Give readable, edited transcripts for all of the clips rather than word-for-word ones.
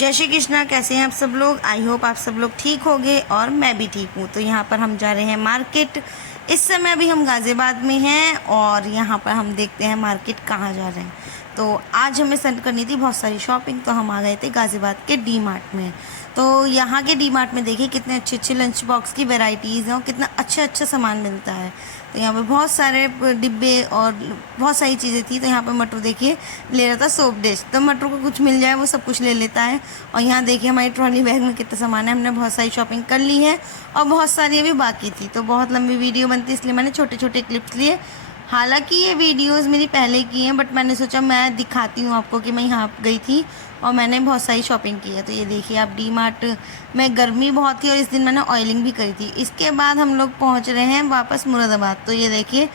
जय श्री कृष्णा। कैसे हैं आप सब लोग? आई होप आप सब लोग ठीक होंगे और मैं भी ठीक हूँ। तो यहाँ पर हम जा रहे हैं मार्केट। इस समय अभी हम गाज़ियाबाद में हैं और यहाँ पर हम देखते हैं मार्केट कहाँ जा रहे हैं। तो आज हमें सेंड करनी थी बहुत सारी शॉपिंग, तो हम आ गए थे गाज़ियाबाद के डी मार्ट में। तो यहाँ के डी मार्ट में देखिए कितने अच्छे अच्छे लंच बॉक्स की वैरायटीज़ हैं और कितना अच्छा अच्छा सामान मिलता है। तो यहाँ पे बहुत सारे डिब्बे और बहुत सारी चीज़ें थी। तो यहाँ पे मटरू देखिए ले रहा था सोप डिश। तो मटरू को कुछ मिल जाए वो सब कुछ ले लेता है। और यहाँ देखिए हमारी ट्रॉली बैग में कितना सामान है। हमने बहुत सारी शॉपिंग कर ली है और बहुत सारी अभी बाकी थी। तो बहुत लंबी वीडियो बनती इसलिए मैंने छोटे छोटे क्लिप्स लिए। हालांकि ये वीडियोस मेरी पहले की हैं, बट मैंने सोचा मैं दिखाती हूँ आपको कि मैं यहाँ गई थी और मैंने बहुत सारी शॉपिंग की है। तो ये देखिए आप डी मार्ट में गर्मी बहुत थी और इस दिन मैंने ऑयलिंग भी करी थी। इसके बाद हम लोग पहुँच रहे हैं वापस मुरादाबाद। तो ये देखिए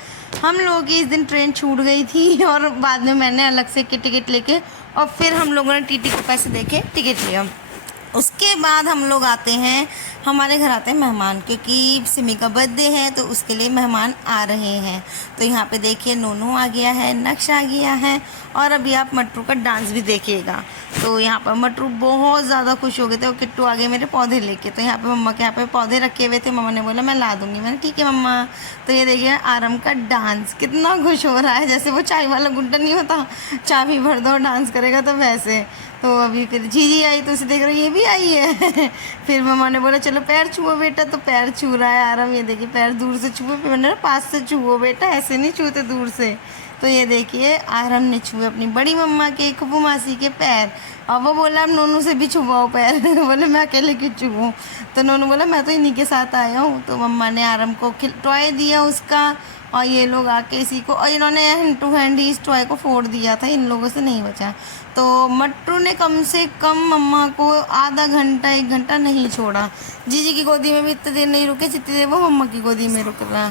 हम लोगों की इस दिन ट्रेन छूट गई थी और बाद में मैंने अलग से टिकट लेके और फिर हम लोगों ने टीटी को पैसे दे के टिकट लिया। उसके बाद हम लोग आते हैं, हमारे घर आते हैं मेहमान, क्योंकि सिमी का बर्थडे है तो उसके लिए मेहमान आ रहे हैं। तो यहाँ पे देखिए नोनू आ गया है, नक्श आ गया है और अभी आप मटरू का डांस भी देखिएगा। तो यहाँ पर मटरू बहुत ज़्यादा खुश हो गए थे और किट्टू आ गए मेरे पौधे लेके। तो यहाँ पे मम्मा के यहाँ पे पौधे रखे हुए थे, मम्मा ने बोला मैं ला दूँगी। मैंने ठीक है मम्मा। तो ये देखिए आरम का डांस कितना खुश हो रहा है, जैसे वो चाय वाला गुड्डा नहीं होता, चाबी भर दो डांस करेगा तो वैसे। तो अभी फिर जीजी आई तो उसे देख रही ये भी आई है फिर मम्मा ने बोला चलो पैर छुओ बेटा, तो पैर छू रहा है आराम। ये देखिए पैर दूर से छुओ, फिर मैंने पास से छुओ बेटा, ऐसे नहीं छूते दूर से। तो ये देखिए आरम ने छुए अपनी बड़ी मम्मा के, खुबू मासी के पैर। और वो बोला अब नोनू से भी छुपाओ पैर बोले मैं अकेले क्यों छुऊँ। तो नोनू बोला मैं तो इन्हीं के साथ आया हूँ। तो मम्मा ने आरम को टॉय दिया उसका और ये लोग आके इसी को, और इन्होंने हैंड टू हैंड ही इस टॉय को फोड़ दिया था, इन लोगों से नहीं बचा। तो मट्टू ने कम से कम मम्मा को आधा घंटा 1 घंटा नहीं छोड़ा। जीजी की गोदी में भी इतनी देर नहीं रुके जितनी देर वो मम्मा की गोदी में रुक रहा।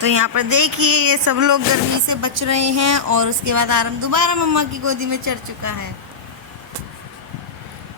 तो यहाँ पर देखिए ये सब लोग गर्मी से बच रहे हैं और उसके बाद आरम दोबारा मम्मा की गोदी में चढ़ चुका है।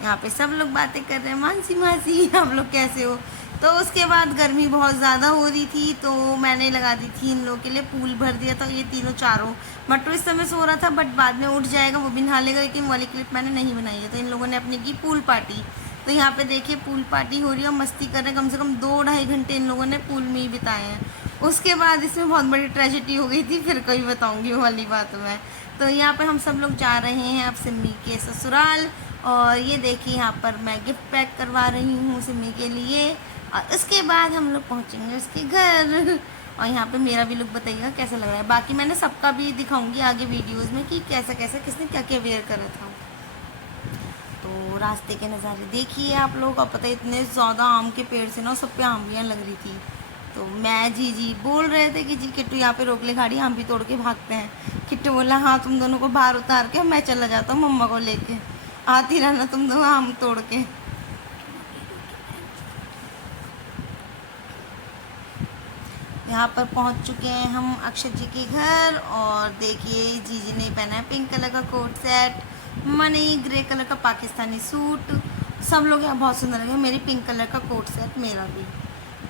यहाँ पे सब लोग बातें कर रहे हैं, मानसी मासी आप लोग कैसे हो। तो उसके बाद गर्मी बहुत ज़्यादा हो रही थी तो मैंने लगा दी थी इन लोगों के लिए, पूल भर दिया था। ये तीनों चारों, मट्टू इस समय सो रहा था बट बाद में उठ जाएगा, वो भी नहा लेगा, लेकिन वाली क्लिप मैंने नहीं बनाई है। तो इन लोगों ने अपनी की पूल पार्टी। तो यहाँ पे देखिए पूल पार्टी हो रही है और मस्ती कर रहे हैं। कम से कम 2-2.5 घंटे इन लोगों ने पूल में ही बिताए हैं। उसके बाद इसमें बहुत बड़ी ट्रेजेडी हो गई थी, फिर कभी बताऊँगी वो वाली बात मैं। तो यहाँ पर हम सब लोग जा रहे हैं अब सिमी के ससुराल। और ये देखिए यहाँ पर मैं गिफ्ट पैक करवा रही हूँ सिमी के लिए और उसके बाद हम लोग पहुँचेंगे उसके घर। और यहाँ पे मेरा भी लुक बताइएगा कैसा लग रहा है। बाकी मैंने सबका भी दिखाऊंगी आगे वीडियोस में कि कैसा कैसा किसने क्या क्या वेयर करा था। तो रास्ते के नज़ारे देखिए आप लोग। और पता है इतने ज़्यादा आम के पेड़ से ना सब पे आमलियाँ लग रही थी। तो मैं जीजी बोल रहे थे कि जी किट्टू यहाँ पे रोक ले गाड़ी, हम भी तोड़ के भागते हैं। किट्टू बोला हाँ तुम दोनों को बाहर उतार के मैं चला जाता हूँ मम्मा को लेके, आती रहना तुम दोनों आम तोड़ के। यहाँ पर पहुँच चुके हैं हम अक्षत जी के घर। और देखिए जीजी ने पहना है पिंक कलर का कोट सेट, मनी ग्रे कलर का पाकिस्तानी सूट। सब लोग यहाँ बहुत सुंदर लगे, मेरी पिंक कलर का कोट सेट मेरा भी।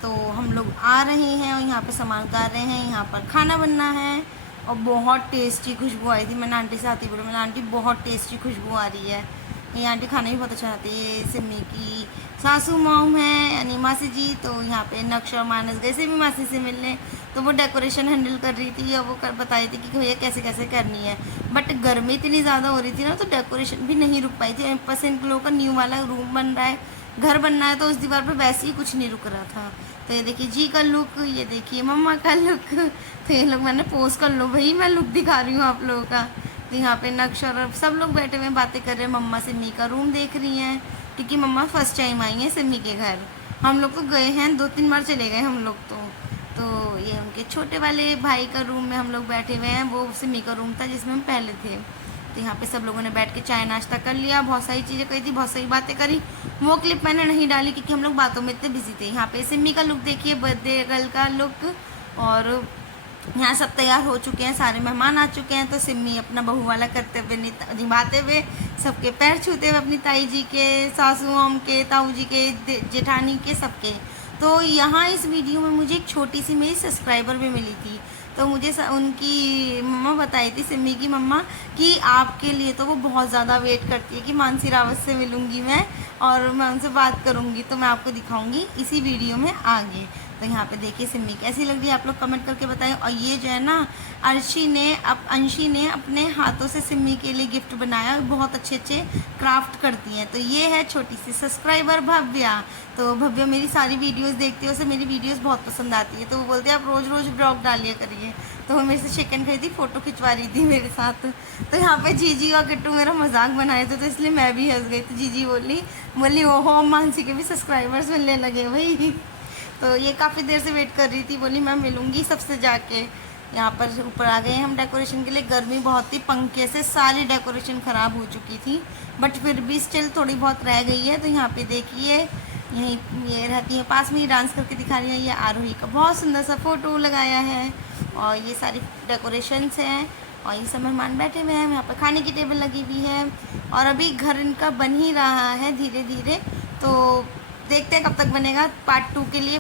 तो हम लोग आ रहे हैं और यहाँ पे सामान उतार रहे हैं। यहाँ पर खाना बनना है और बहुत टेस्टी खुशबू आई थी। मैंने आंटी से आती बोला, मैंने आंटी बहुत टेस्टी खुशबू आ रही है। ये आंटी खाना भी बहुत अच्छा खाती है। ये सिमी की सासू मॉम है यानी मासी जी। तो यहाँ पे नक्श और मानस गए सिमी मासी से मिलने, तो वो डेकोरेशन हैंडल कर रही थी और वो बताई थी कि भैया कैसे कैसे करनी है। बट गर्मी इतनी ज़्यादा हो रही थी ना तो डेकोरेशन भी नहीं रुक पाई थी। बस इन लोगों का न्यू वाला रूम बन रहा है, घर बनना है, तो उस दीवार पर वैसे ही कुछ नहीं रुक रहा था। तो ये देखिए जी का लुक, ये देखिए मम्मा का लुक। तो ये लोग मैंने पोस्ट कर लो भाई, मैं लुक दिखा रही हूँ आप लोगों का। तो यहाँ पे नक्श और सब लोग बैठे हुए बातें कर रहे हैं। मम्मा सिमी का रूम देख रही हैं क्योंकि मम्मा फर्स्ट टाइम आई हैं सिमी के घर। हम लोग तो गए हैं 2-3 बार चले गए हम लोग तो ये उनके छोटे वाले भाई का रूम में हम लोग बैठे हुए हैं। वो सिमी का रूम था जिसमें हम पहले थे। तो यहाँ पे सब लोगों ने बैठ के चाय नाश्ता कर लिया, बहुत सारी चीज़ें करी थी, बहुत सारी बातें करी। वो क्लिप मैंने नहीं डाली क्योंकि हम लोग बातों में इतने बिजी थे। यहाँ पे सिमी का लुक देखिए, बर्थडे गर्ल का लुक। और यहाँ सब तैयार हो चुके हैं, सारे मेहमान आ चुके हैं। तो सिमी अपना बहू वाला करते हुए निभाते हुए सबके पैर छूते हुए, अपनी ताई जी के, सासू मॉम के, ताऊ जी के, जेठानी के, सबके। तो यहाँ इस वीडियो में मुझे एक छोटी सी मेरी सब्सक्राइबर भी मिली थी तो मुझे उनकी मम्मा बताई थी, सिमी की मम्मा, कि आपके लिए तो वो बहुत ज़्यादा वेट करती है कि मानसी रावत से मिलूँगी मैं और मैं उनसे बात करूँगी, तो मैं आपको दिखाऊँगी इसी वीडियो में आगे। तो यहाँ पे देखिए सिमी कैसी लग रही है, आप लोग कमेंट करके बताएं। और ये जो है ना, अंशी ने अपने हाथों से सिमी के लिए गिफ्ट बनाया, बहुत अच्छे अच्छे क्राफ्ट करती हैं। तो ये है छोटी सी सब्सक्राइबर भव्या। तो भव्या मेरी सारी वीडियोस देखती है, उसे मेरी वीडियोस बहुत पसंद आती है, तो वो बोलती है आप रोज़ रोज़ ब्लॉग डालिए करिए। तो वो मेरे से चिकन खरीदी, फ़ोटो खिंचवा रही थी मेरे साथ। तो यहाँ पे जीजी और किट्टू मेरा मजाक बनाए थे, तो इसलिए मैं भी हंस गई। तो जीजी बोली ओहो मानसी के भी सब्सक्राइबर्स मिलने लगे भाई। तो ये काफ़ी देर से वेट कर रही थी, बोली मैं मिलूँगी सबसे जाके। यहाँ पर ऊपर आ गए हम डेकोरेशन के लिए। गर्मी बहुत थी, पंखे से सारी डेकोरेशन ख़राब हो चुकी थी, बट फिर भी स्टिल थोड़ी बहुत रह गई है। तो यहाँ पे देखिए, यहीं ये रहती है पास में ही, डांस करके दिखा रही है। ये आरोही का बहुत सुंदर सा फ़ोटो लगाया है और ये सारी डेकोरेशंस हैं और ये सब मेहमान बैठे हुए हैं। यहाँ पर खाने की टेबल लगी हुई है और अभी घर इनका बन ही रहा है धीरे धीरे। तो देखते हैं कब तक बनेगा। पार्ट 2 के लिए